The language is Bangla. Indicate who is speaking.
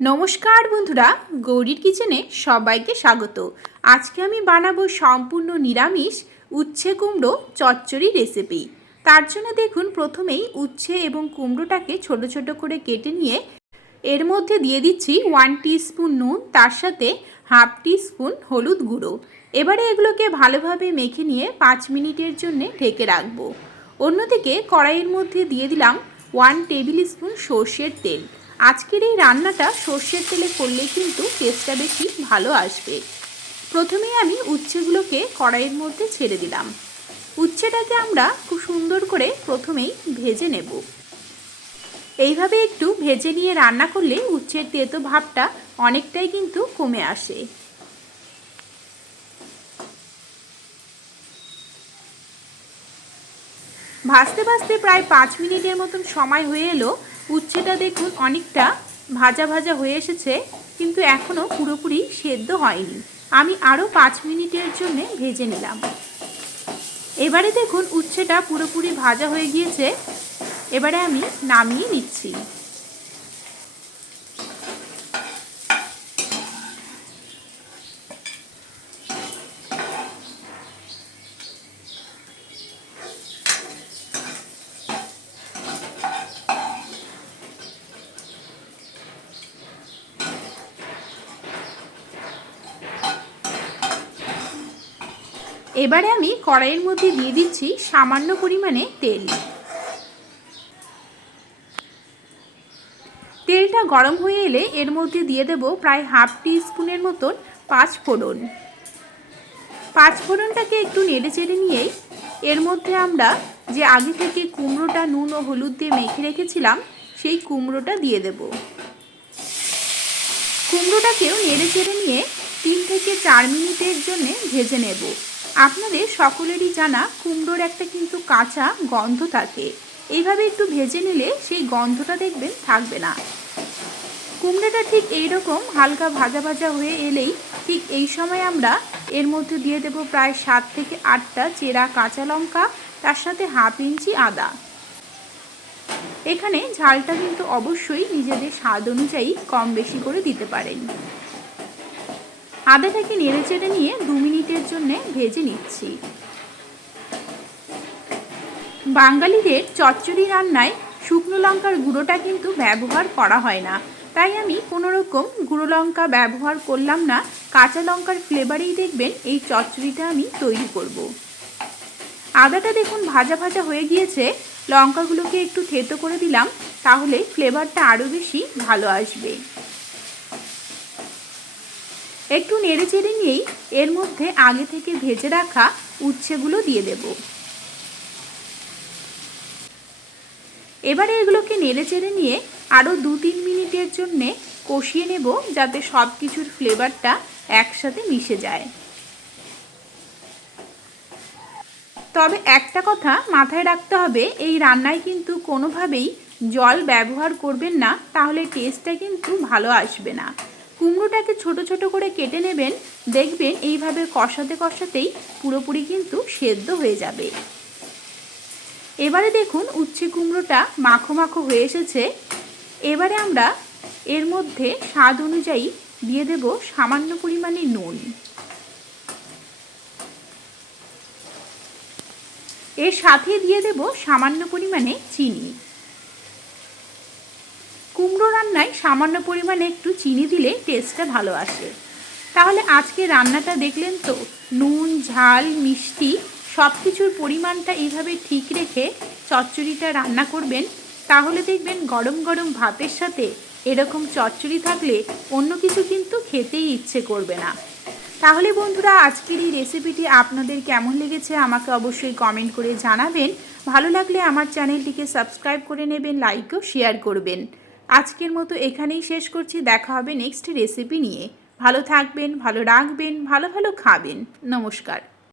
Speaker 1: নমস্কার বন্ধুরা, গৌরীর কিচেনে সবাইকে স্বাগত। আজকে আমি বানাবো সম্পূর্ণ নিরামিষ উচ্ছে কুমড়ো চচ্চড়ি রেসিপি। তার জন্য দেখুন, প্রথমেই উচ্ছে এবং কুমড়োটাকে ছোট ছোট করে কেটে নিয়ে এর মধ্যে দিয়ে দিচ্ছি ওয়ান স্পুন নুন, তার সাথে হাফ স্পুন হলুদ গুঁড়ো। এবারে এগুলোকে ভালোভাবে মেখে নিয়ে পাঁচ মিনিটের জন্য ঢেকে রাখব। অন্যদিকে কড়াইয়ের মধ্যে দিয়ে দিলাম ওয়ান টেবিল স্পুন সর্ষের তেল। আজকের এই রান্নাটা সর্ষের তেলে করলে কিন্তু টেস্টটা বেশি ভালো আসবে। প্রথমেই আমি উচ্ছেগুলোকে কড়াইয়ের মধ্যে ছেড়ে দিলাম। উচ্ছেটাকে আমরা খুব সুন্দর করে প্রথমেই ভেজে নেব। এইভাবে একটু ভেজে নিয়ে রান্না করলে উচ্ছের তেতো ভাবটা অনেকটাই কিন্তু কমে আসে। ভাজতে ভাজতে প্রায় পাঁচ মিনিটের মতন সময় হয়ে এলো। উচ্ছেটা দেখুন অনেকটা ভাজা ভাজা হয়ে এসেছে, কিন্তু এখনও পুরোপুরি সেদ্ধ হয়নি। আমি আরও পাঁচ মিনিটের জন্যে ভেজে নিলাম। এবারে দেখুন উচ্ছেটা পুরোপুরি ভাজা হয়ে গিয়েছে। এবারে আমি নামিয়ে নিচ্ছি। এবারে আমি কড়াইয়ের মধ্যে দিয়ে দিচ্ছি সামান্য পরিমাণে তেল। তেলটা গরম হয়ে এলে এর মধ্যে দিয়ে দেব প্রায় হাফ টি স্পুনের মতন পাঁচ ফোড়ন। পাঁচ ফোড়নটাকে একটু নেড়ে চেড়ে নিয়েই এর মধ্যে আমরা যে আগে থেকে কুমড়োটা নুন ও হলুদ দিয়ে মেখে রেখেছিলাম, সেই কুমড়োটা দিয়ে দেব। কুমড়োটাকেও নেড়ে চেড়ে নিয়ে তিন থেকে চার মিনিটের জন্যে ভেজে নেব। আপনাদের সকলেরই জানা কুমড়োর একটা কিন্তু কাঁচা গন্ধ থাকে। এইভাবে একটু ভেজে নিলে সেই গন্ধটা দেখবেন থাকবে না। কুমড়োটা ঠিক এইরকম হালকা ভাজা ভাজা হয়ে এলেই ঠিক এই সময় আমরা এর মধ্যে দিয়ে দেব প্রায় সাত থেকে আটটা চেরা কাঁচা লঙ্কা, তার সাথে হাফ ইঞ্চি আদা। এখানে ঝালটা কিন্তু অবশ্যই নিজেদের স্বাদ অনুযায়ী কম বেশি করে দিতে পারেন। আদাটাকে নেড়ে চেড়ে নিয়ে দু মিনিটের জন্য ভেজে নিচ্ছি। বাঙালিদের চচ্চড়ি রান্নায় শুকনো লঙ্কার গুঁড়োটা কিন্তু ব্যবহার করা হয় না। তাই আমি কোনো রকম গুঁড়ো লঙ্কা ব্যবহার করলাম না। কাঁচা লঙ্কার ফ্লেভারেই দেখবেন এই চচ্চড়িটা আমি তৈরি করব। আদাটা দেখুন ভাজা ভাজা হয়ে গিয়েছে। লঙ্কাগুলোকে একটু থেতো করে দিলাম, তাহলে ফ্লেভারটা আরও বেশি ভালো আসবে। একটু নেড়ে চেড়ে নিয়েই এর মধ্যে আগে থেকে ভেজে রাখা উচ্ছেগুলো দিয়ে দেব। এবারে এগুলোকে নেড়ে চেড়ে নিয়ে আরও দু তিন মিনিটের জন্যে কষিয়ে নেব যাতে সব কিছুর ফ্লেভারটা একসাথে মিশে যায়। তবে একটা কথা মাথায় রাখতে হবে, এই রান্নায় কিন্তু কোনোভাবেই জল ব্যবহার করবেন না, তাহলে টেস্টটা কিন্তু ভালো আসবে না। কুমড়োটাকে ছোট ছোট করে কেটে নেবেন, দেখবেন এইভাবে কষাতে কষাতেই পুরোপুরি কিন্তু সেদ্ধ হয়ে যাবে। এবারে দেখুন উচ্ছে কুমড়োটা মাখো মাখো হয়ে এসেছে। এবারে আমরা এর মধ্যে স্বাদ অনুযায়ী দিয়ে দেব সামান্য পরিমাণে নুন। এর সাথে দিয়ে দেব সামান্য পরিমাণে চিনি। রান্নায় সামান্য পরিমাণে একটু চিনি দিলে টেস্টটা ভালো আসে। তাহলে আজকে রান্নাটা দেখলেন তো? নুন, ঝাল, মিষ্টি সব কিছুর পরিমাণটা এইভাবে ঠিক রেখে চচ্চড়িটা রান্না করবেন। তাহলে দেখবেন গরম গরম ভাতের সাথে এরকম চচ্চড়ি থাকলে অন্য কিছু কিন্তু খেতেই ইচ্ছে করবে না। তাহলে বন্ধুরা, আজকের এই রেসিপিটি আপনাদের কেমন লেগেছে আমাকে অবশ্যই কমেন্ট করে জানাবেন। ভালো লাগলে আমার চ্যানেলটিকে সাবস্ক্রাইব করে নেবেন লাইকও শেয়ার করবেন। আজকের মতো এখানেই শেষ করছি। দেখা হবে নেক্সট রেসিপি নিয়ে। ভালো থাকবেন, ভালো রাখবেন, ভালো ভালো খাবেন। নমস্কার।